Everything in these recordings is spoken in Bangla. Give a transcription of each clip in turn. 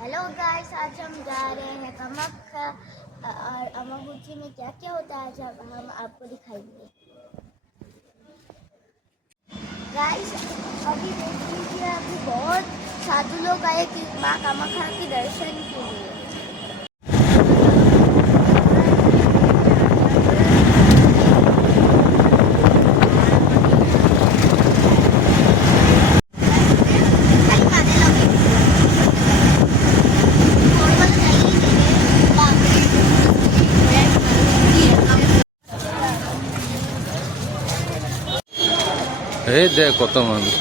हेलो गाइस, आज हम जा रहे हैं कामाख्या और अमाबुची में क्या क्या होता है आज हम आपको दिखाएंगे। गाइस अभी देख लीजिए, अभी बहुत साधु लोग आए कि माँ कामाख्या के दर्शन के लिए। এই দেখ কত মানুষ।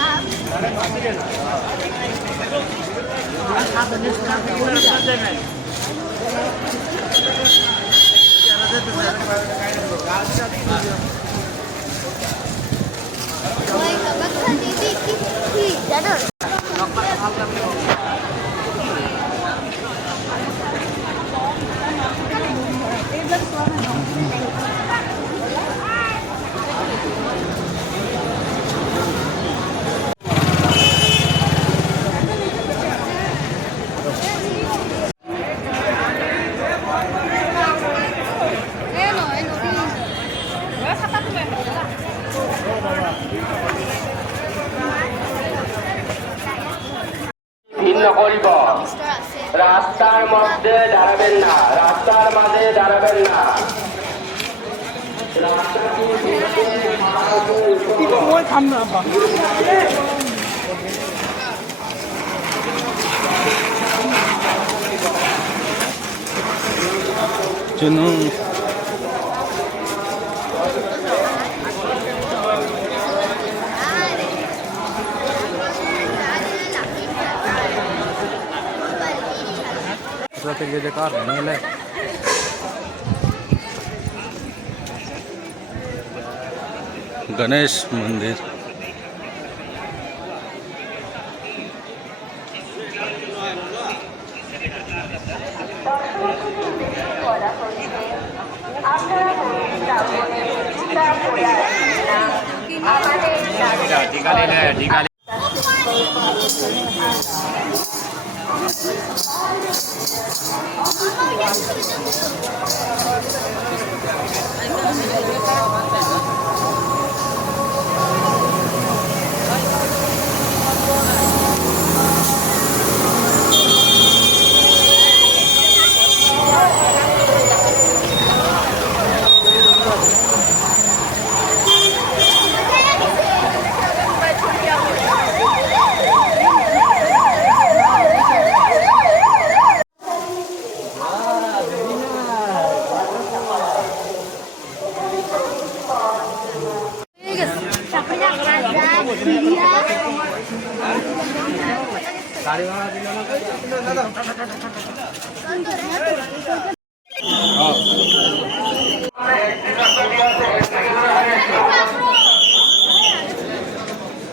করিব রাস্তার মধ্যে দাঁড়াবেন না, রাস্তার মাঝে দাঁড়াবেন না। চলুন के जगह नहीं है। गणेश मंदिर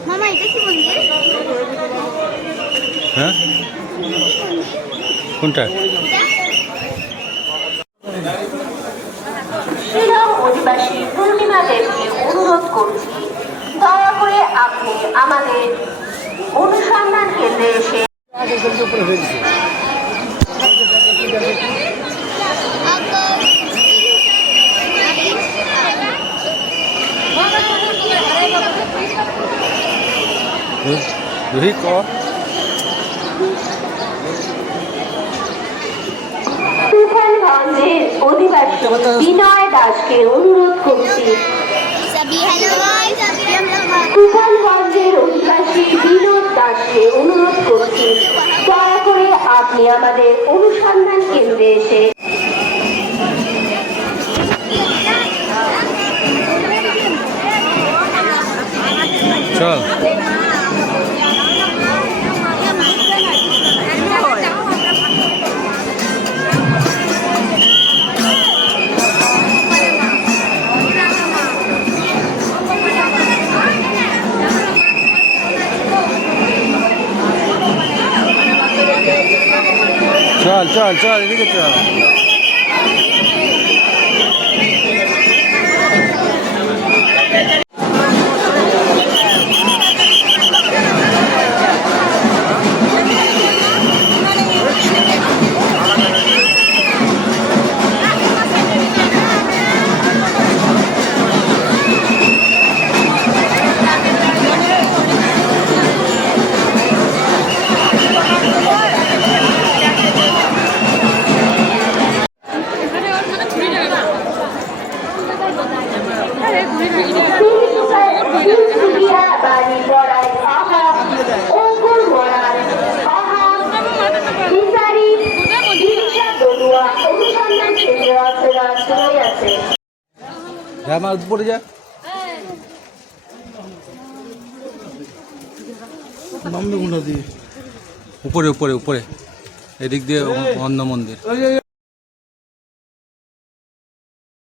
मामा এটা কি মন্দির? হ্যাঁ কোনটা? শ্রীরাম অধিবাসী পূর্ণিমা দেবকে অনুরোধ করছি, দয়া করে আপনি আমাদের অনুসন্ধান কেন্দ্রে এসে তুফানগঞ্জের অধিবাসী বিনয় দাসকে অনুরোধ করছি। তুফানগঞ্জের অধিবাসী বিনোদ দাসকে অনুরোধ করছি, দয়া করে আপনি আমাদের অনুসন্ধান কেন্দ্রে এসে চল चल चल चल এদিকে চল। আমার উপরে যা উপরে উপরে উপরে এদিক দিয়ে অন্য মন্দির